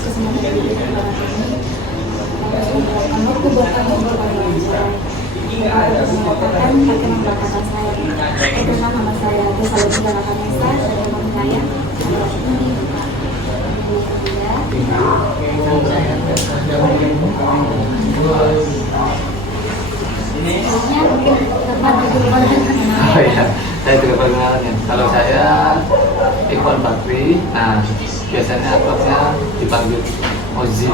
atas kesempatan ini waktu buat kamu berbicara mengatakan bagaimana kata saya itu nama saya itu selalu tinggal Vanessa dari rumah saya Oh iya, saya juga perkenalan ya. Kalau saya Ikhwan Bakri, nah biasanya akrabnya dipanggil Ozi.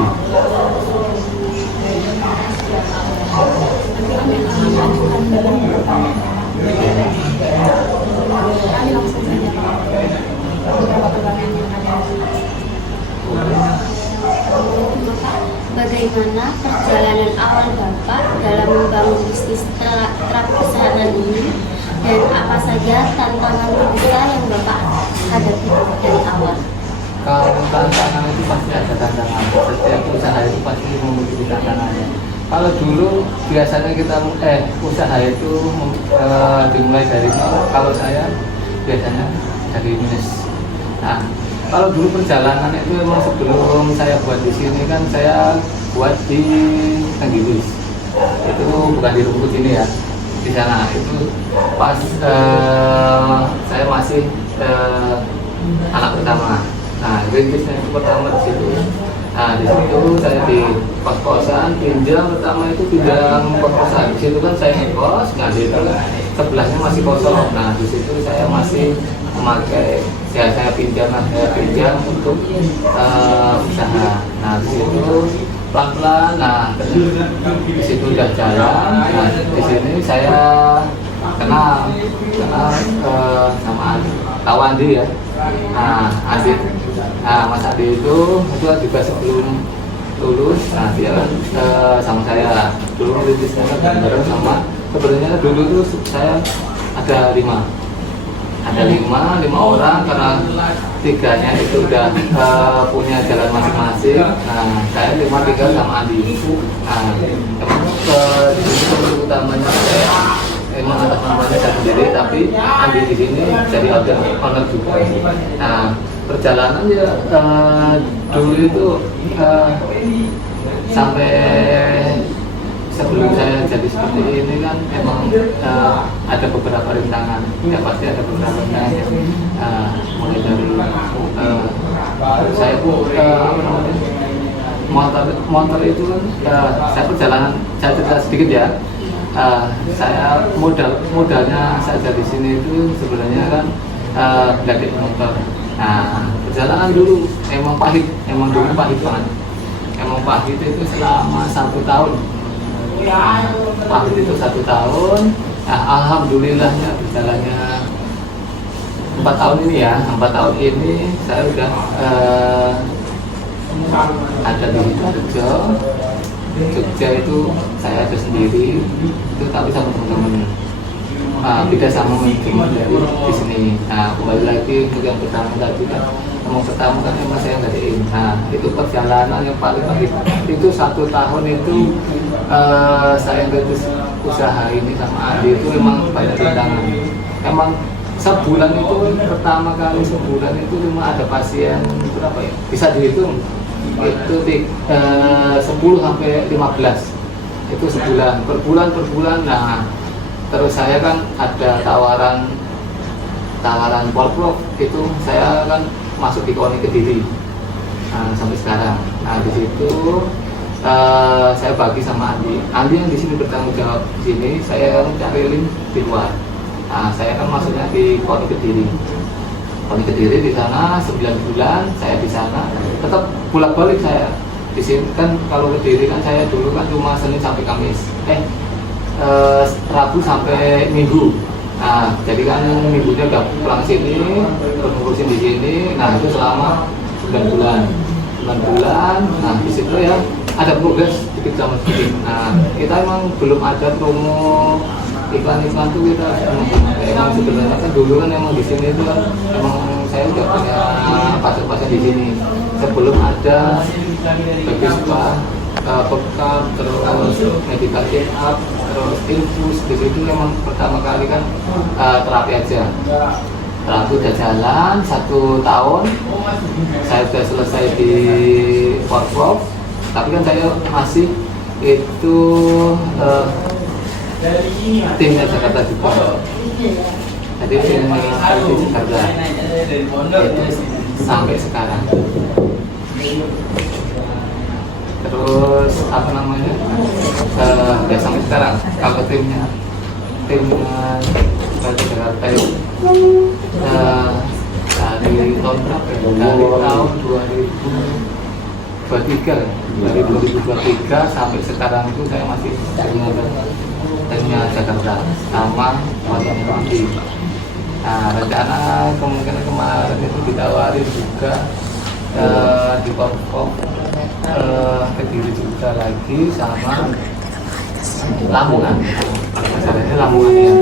Bagaimana perjalanan awal Bapak dalam membangun bisnis truk pesanan ini dan apa saja tantangan terbesar yang Bapak hadapi dari awal? Kalau tantangan itu pasti ada tantangan. Setiap usaha itu pasti memiliki tantangannya. Kalau dulu biasanya kita usaha itu dimulai dari nol. Kalau saya biasanya dari minus. Nah, kalau dulu perjalanan itu memang sebelum saya buat di sini kan saya buat di Tanggilis. Itu bukan di rumput ini ya. Di sana itu pas saya masih anak pertama. Nah, rintisnya itu pertama di situ. Nah, di situ saya di kos-kosan, pinjam pertama itu pinjam kos-kosan. Di situ kan saya ngekos, nah di itu sebelahnya masih kosong. Nah, di situ saya masih memakai saya pinjam untuk usaha. Nah, di situ pelan-pelan. Nah, di situ udah jalan. Nah, di sini saya kenal sama tahu Andi ya. Nah, Andi, Mas Andi itu juga sebelum lulus, nah dia kan sama saya dulu rintisnya kan bareng sama sebenarnya dulu tuh saya ada lima orang karena tiganya itu udah punya jalan masing-masing. Nah, saya tinggal sama Andi. Nah, emang itu utamanya saya emang atas namanya saya sendiri, tapi Andi di sini jadi owner juga. Nah, perjalanan ya dulu itu sampai sebelum saya jadi seperti ini kan emang ada beberapa rintangan. Ya pasti ada beberapa rintangan. Mulai dari saya motor itu kan saya perjalanan, saya cerita sedikit ya. Saya modalnya saya di sini itu sebenarnya kan belajar motor. Nah, perjalanan dulu emang pahit, emang dulu pahit banget. Emang pahit itu selama 1 tahun. Pahit itu 1 tahun. Nah, alhamdulillahnya berjalannya 4 tahun ini ya. 4 tahun ini saya udah ada di Jogja itu saya ada sendiri itu tapi sama teman-teman. Beda sama manajemen di sini. Nah, kembali lagi ke yang pertama tadi kan, emang pertama kan emang saya nggak diin. Nah, itu perjalanan yang paling pahit. Itu 1 tahun itu saya ngerintis usaha ini sama Adi itu memang banyak rintangan. Emang sebulan itu pertama kali sebulan itu cuma ada pasien berapa ya? Bisa dihitung itu 10 sampai 15 itu sebulan per bulan. Nah, terus saya kan ada tawaran Polprov itu saya kan masuk di KONI Kediri sampai sekarang. Nah, di situ saya bagi sama Andi yang di sini bertanggung jawab di sini, saya cari link di luar. Nah, saya kan masuknya di KONI Kediri di sana 9 bulan saya di sana, tetap bolak-balik saya di sini kan. Kalau Kediri kan saya dulu kan cuma Senin sampai Kamis, Rabu sampai Minggu. Nah, jadi kan minggunya udah pulang sini, ngurusin di sini. Nah, itu selama 9 bulan. Nah, di situ ya ada progres sedikit sama sedikit. Nah, kita emang belum ada promo iklan-iklan tuh kita emang sebenarnya kan dulu kan emang di sini itu kan emang saya udah punya pasien-pasien di sini sebelum ada baby spa, bekam, terus medical check up, terus infus. Di situ memang pertama kali kan terapi aja. Terapi udah jalan 1 tahun, saya sudah selesai di Forprov, tapi kan saya masih itu timnya Jakarta juga. Jadi timnya Jakarta itu sampai sekarang. Terus apa namanya? Ya sampai sekarang. Kalau timnya Jakarta itu dari tahun berapa? Dari tahun 2023 sampai sekarang itu saya masih timnya Jakarta sama warnanya nanti. Nah, rencana kemungkinan kemarin itu ditawari juga di Forprov Kediri juga lagi sama Lamongan. Kalau masalahnya Lamongan ya.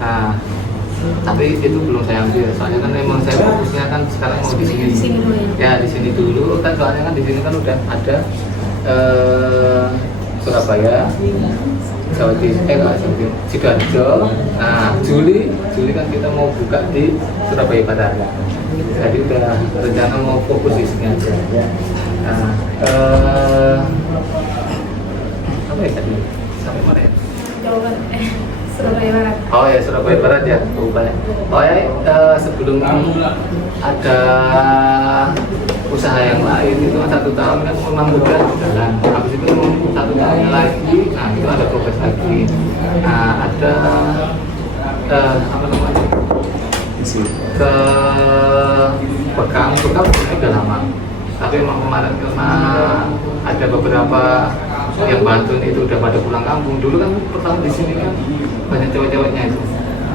Nah, tapi itu belum saya ambil. Soalnya kan memang saya fokusnya kan sekarang mau di sini. Ya di sini dulu kan soalnya kan di sini kan udah ada Surabaya, Jawa Timur, Sidoarjo. Nah, Juli kan kita mau buka di Surabaya Barat. Jadi udah rencana mau fokus di sini aja. Nah, apa ya tadi? Sampai mana ya? Jawa Barat, Surabaya Barat. Oh ya, Surabaya Barat ya, Surabaya. Oh ya, sebelum ada usaha yang lain itu 1 tahun kan memang udah jalan. Habis itu 1 tahun lagi, nah itu ada progres lagi. Nah ada apa namanya? Ke Bekam udah lama. Tapi memang kemarin karena ada beberapa yang bantuin itu udah pada pulang kampung. Dulu kan pertama di sini kan banyak cewek-ceweknya itu,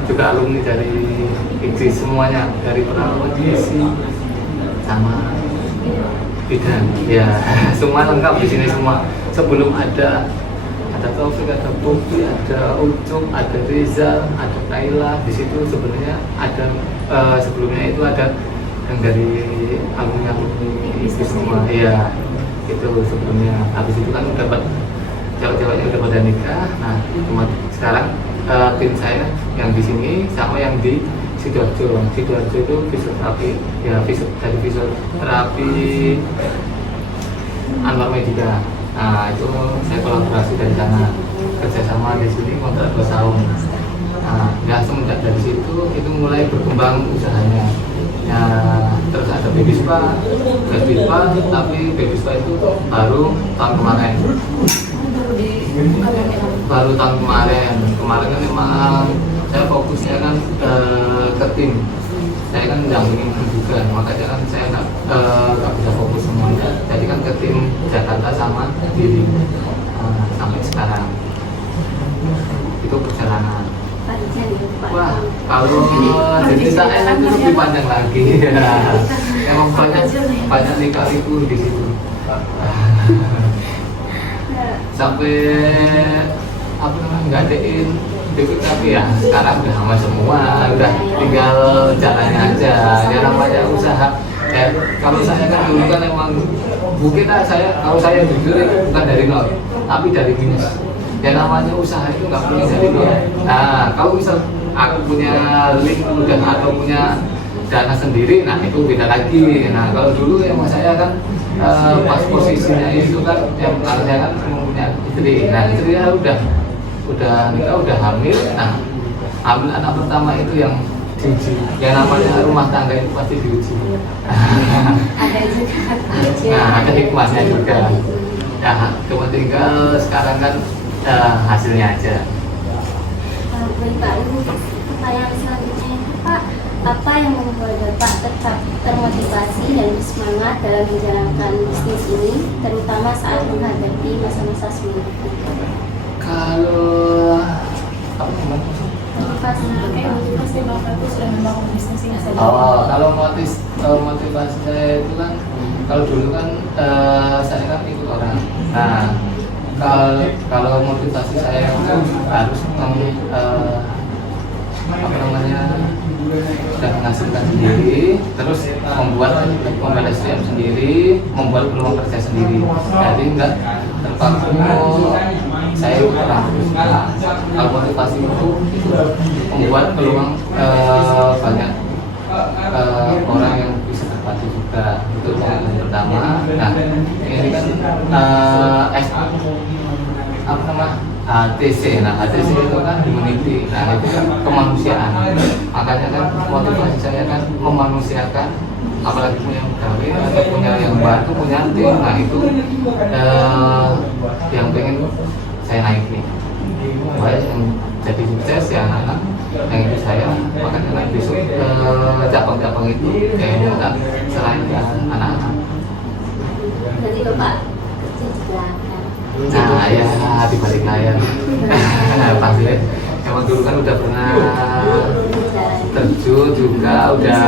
juga alumni dari IGRI semuanya, dari perawat gizi sama bidan, ya semua lengkap di sini semua. Sebelum ada Taufik, ada Pupi, ada Ucup, ada Rizal, ada Kaila. Di situ sebenarnya ada sebelumnya itu ada yang dari alumni IGRI semua, ya itu sebelumnya. Habis itu kan dapat cewek-ceweknya udah pada nikah. Nah cuma sekarang tim saya yang di sini sama yang di Sidoarjo itu fisioterapi, ya dari fisioterapi Anwar Medika. Nah itu saya kolaborasi dari sana, kerjasama di sini kontrak 2 tahun. Nah ya semenjak dari situ itu mulai berkembang usahanya. Ya, terus ada baby spa, tapi baby spa itu baru tahun kemarin. Kemarin kan memang saya fokusnya kan ke tim. Saya kan mendampingin juga, makanya kan saya nggak bisa fokus semuanya. Jadi kan ke tim Jakarta sama Kediri sampai sekarang. Itu perjalanan. Wah, kalau ceritain itu lebih panjang lagi. Emang banyak lika-liku di situ. Sampai apa namanya nggak adain BPKP ya. Sekarang udah sama semua, udah tinggal jalannya aja. Ya namanya usaha. Ya, kalau saya kan dulu kan emang mungkin kalau saya jujur itu bukan dari nol, tapi dari minus. Ya namanya usaha itu nggak punya dari nol. Nah kalau misal aku punya link udah atau punya dana sendiri, nah itu beda lagi. Nah kalau dulu emang saya kan pas posisinya itu kan yang saya kan punya istri. Nah istrinya udah nikah, udah hamil. Nah hamil anak pertama itu yang diuji. Ya namanya rumah tangga itu pasti diuji. Ada juga. Nah ada hikmahnya juga. Ya cuma tinggal sekarang kan hasilnya aja. Pak, pertanyaan selanjutnya itu Pak, apa yang membuat Bapak tetap termotivasi dan bersemangat dalam menjalankan bisnis ini, terutama saat menghadapi masa-masa sulit? Kalau apa namanya? Motivasi Bapak itu sudah membangun bisnis ini saja. Kalau motivasi saya itu kan, kalau dulu kan saya kan ikut orang. Nah kalau motivasi saya itu harus apa namanya sudah menghasilkan sendiri, terus membuat SDM sendiri, membuat peluang kerja sendiri. Jadi enggak terpaku saya orang. Kalau motivasi itu membuat peluang banyak orang yang bisa observasi juga untuk yang pertama. Nah, ini kan apa nama HTC. Nah, HTC itu kan immunity. Nah, itu kan kemanusiaan. Makanya kan motivasi saya kan memanusiakan, apalagi punya pegawai atau punya yang bantu, punya tim. Nah, itu yang pengen saya naiki. Baik yang jadi sukses ya anak-anak yang itu saya. Makanya kan besok cabang-cabang itu minta selain anak-anak. Jadi Bapak kerja di belakang. Nah, ya di balik layar. Pasti emang dulu kan udah pernah terjun juga, udah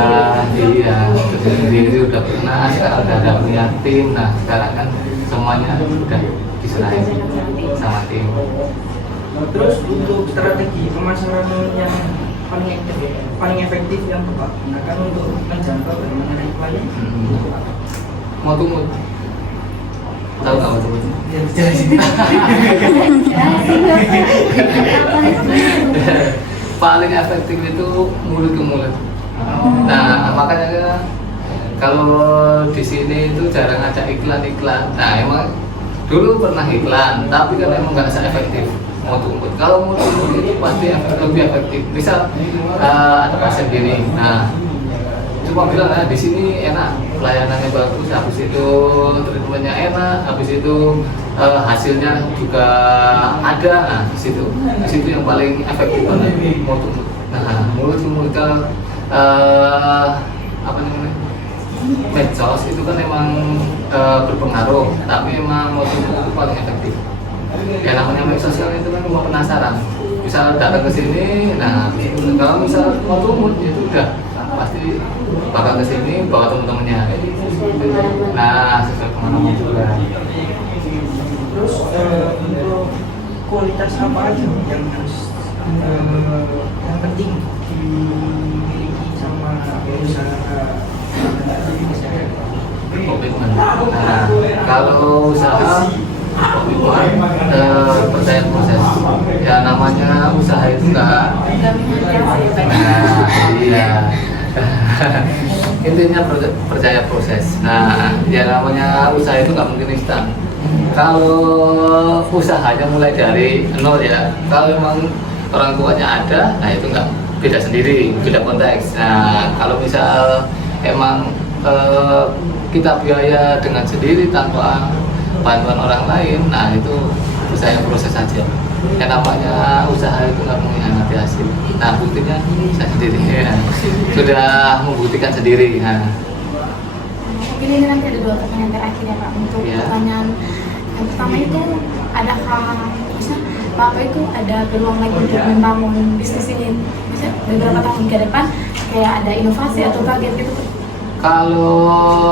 terjun sendiri udah pernah, sekarang udah punya tim. Nah, sekarang kan semuanya udah diserahin sama tim. Terus untuk strategi pemasaran yang paling efektif yang Bapak gunakan untuk menjangkau dan menarik klien? Mau tunggu? Tahu nggak mau tunggu? Ya, jelasin. Paling efektif itu mulut ke mulut. Nah, makanya kalau di sini itu jarang ada iklan-iklan. Nah, emang dulu pernah iklan, tapi kan emang nggak se-efektif mulut. Kalau mulut itu pasti lebih efektif. Misal ada pasien gini, nah cuma bilang di sini enak, pelayanannya bagus, habis itu treatmentnya enak, habis itu hasilnya juga ada. Nah, di situ yang paling efektif banget mulut. Nah, mulut kalau apa namanya, medsos itu kan emang berpengaruh, tapi emang mulut itu paling efektif. Ya namanya media sosial itu kan cuma penasaran. Misal datang ke sini, nah kalau misal mau tumbuh itu udah pasti bakal ke sini bawa teman-temannya. Nah, sesuai pengalaman juga. Terus untuk kualitas apa aja yang harus yang penting dimiliki sama usaha? Komitmen. Nah, kalau usaha percaya proses. Ya namanya usaha itu enggak. Nah, iya. Intinya percaya proses. Nah, ya namanya usaha itu nggak mungkin instan. Kalau usahanya mulai dari nol ya, kalau memang orang tuanya ada, nah itu nggak, beda sendiri, beda konteks. Nah, kalau misal emang kita biaya dengan sendiri tanpa bantuan orang lain, nah itu usahanya proses saja. Yang namanya usaha itu nggak mengkhianati hasil. Nah, buktinya saya sendiri ya, sudah membuktikan sendiri. Nah, Mungkin ini nanti ada 2 pertanyaan terakhir ya Pak. Untuk pertanyaan yang pertama itu, adakah maksudnya Bapak itu ada peluang lagi untuk membangun bisnis ini? Maksudnya beberapa tahun ke depan kayak ada inovasi atau target gitu? kalau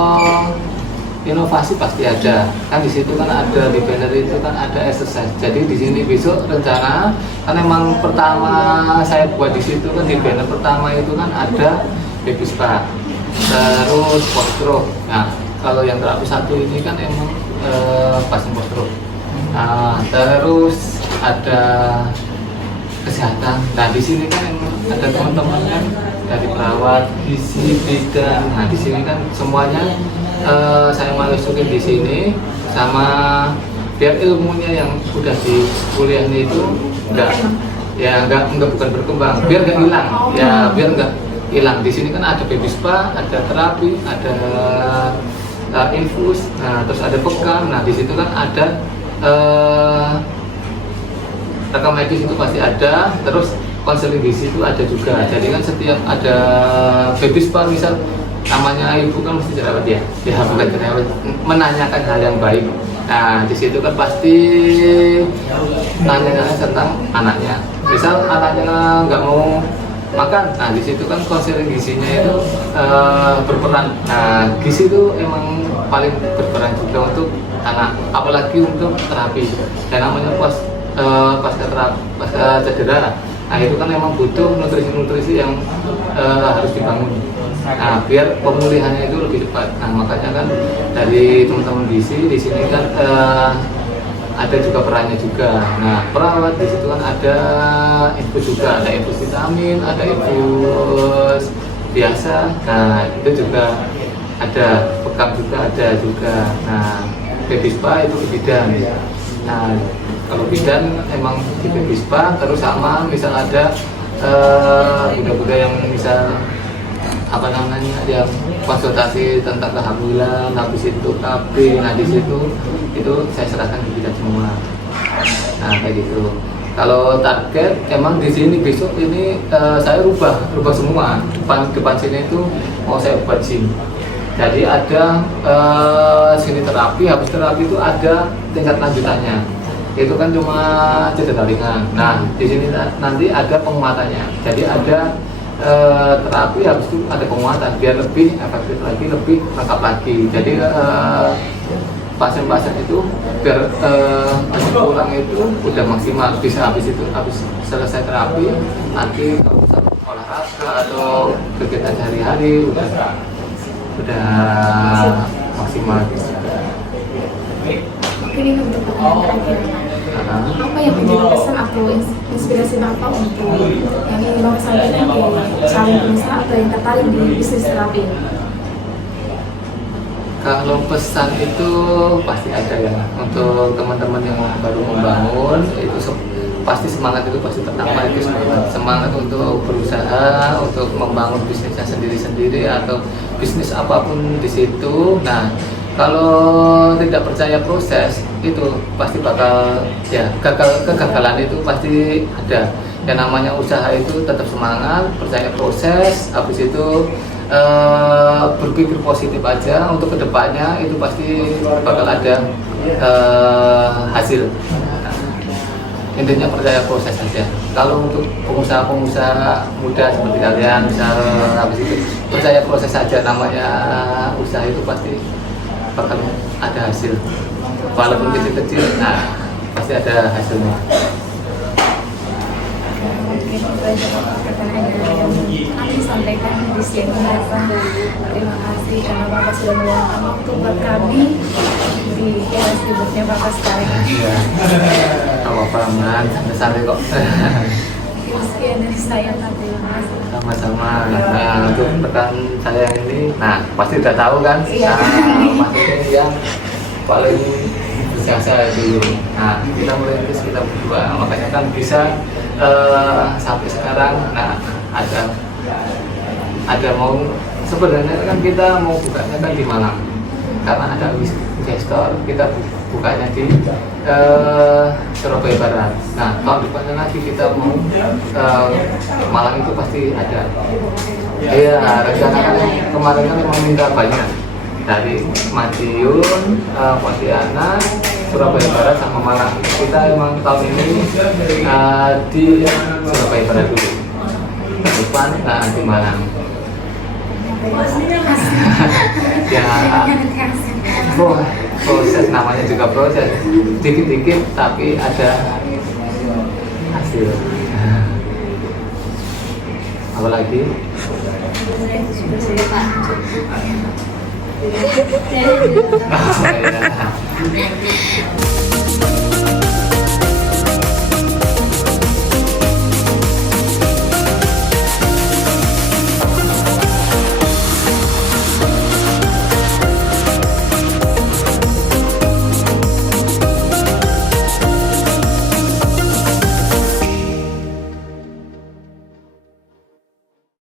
inovasi pasti ada. Kan di situ kan ada di banner itu kan ada exercise. Jadi di sini besok rencana kan emang pertama saya buat di situ kan di banner pertama itu kan ada baby spa, terus post-stroke. Nah, kalau yang terapi satu ini kan emang pasien post-stroke. Nah, terus ada kesehatan. Nah, di sini kan emang ada teman-teman kan dari perawat, gizi, bidan. Nah, di sini kan semuanya saya masukin di sini, sama biar ilmunya yang udah di kuliah itu enggak bukan berkembang, biar nggak hilang ya, biar nggak hilang. Di sini kan ada baby spa, ada terapi, ada infus, nah terus ada bekam. Nah, di situ kan ada rekam medis itu pasti ada, terus konseling gizi itu ada juga. Jadi kan setiap ada baby spa misal namanya ibu kan mesti jerawat ya, bukan jerawat, menanyakan hal yang baik. Nah, di situ kan pasti nanya tentang anaknya. Misal anaknya nggak mau makan, nah di situ kan konseling gizinya itu berperan. Nah, gizi itu emang paling berperan juga untuk anak, apalagi untuk terapi. Dan namanya pasca cedera. Nah, itu kan emang butuh nutrisi-nutrisi yang harus dibangun. Nah, biar pemulihannya itu lebih cepat. Nah, makanya kan dari teman-teman gizi di sini kan ada juga perannya juga. Nah, perawat di situ kan ada infus juga, ada infus vitamin, ada infus biasa. Nah, itu juga ada, bekam juga ada juga. Nah, Bebispa itu ke bidan. Nah, kalau bidan emang di Bebispa, terus sama misal ada budak-budak yang misal apa namanya yang konsultasi tentang kehamilan, habis itu KB, nah di situ itu saya serahkan ke bidan semua. Nah kayak gitu. Kalau target emang di sini besok ini saya rubah semua. Depan sini itu mau saya buat gym. Jadi ada sini terapi, habis terapi itu ada tingkat lanjutannya. Itu kan cuma cedera ringan. Nah di sini nanti ada penguatannya. Jadi ada terapi, habis itu ada penguatan biar lebih efektif lagi, lebih lengkap lagi. Jadi pasien-pasien itu biar pulang itu udah maksimal, bisa habis selesai terapi nanti kalau misalnya olahraga atau kegiatan sehari-hari udah maksimal. Mungkin ini untuk pertanyaan terakhir. Apa yang menjadi pesan atau inspirasi Bapak untuk yang ingin Bapak sampaikan ke calon pengusaha atau yang tertarik di bisnis terapi? Kalau pesan itu pasti ada ya, untuk teman-teman yang baru membangun itu pasti semangat itu pasti pertama itu semangat untuk berusaha untuk membangun bisnisnya sendiri-sendiri atau bisnis apapun di situ. Nah kalau tidak percaya proses itu pasti bakal ya kegagalan itu pasti ada. Yang namanya usaha itu tetap semangat, percaya proses, habis itu berpikir positif aja untuk kedepannya itu pasti bakal ada hasil. Intinya percaya proses saja. Kalau untuk pengusaha-pengusaha muda seperti kalian, misal habis itu percaya proses saja, namanya usaha itu pasti bakal ada hasil. Walaupun kecil-kecil, nah pasti ada hasilnya. Mungkin itu aja pertanyaan yang kami sampaikan di siang ini. Terima kasih karena Bapak sudah meluangkan waktu buat kami di era sibuknya Bapak sekarang. Iya. Apa-apa man, santai kok. Sekian dari saya, terima kasih. Sama-sama. Nah untuk rekan saya ini, nah pasti udah tahu kan? Iya. Nah maksudnya yang paling berjasa dulu. Nah kita merintis kita berdua, makanya kan bisa sampai sekarang. Nah ada mau sebenarnya kan kita mau bukanya kan di Malang karena ada investor, kita bukanya di Surabaya Barat. Nah tahun depannya lagi kita mau Malang itu pasti ada. Iya rencana kan kemarin kan memang minta banyak dari Madiun, Pontianak, Surabaya Barat sama Malang. Kita emang tahun ini di Surabaya Barat dulu, depan di Malang. Ya, proses namanya juga proses, dikit-dikit tapi ada hasil. Apalagi? Sudah, Pak. Oh, ya.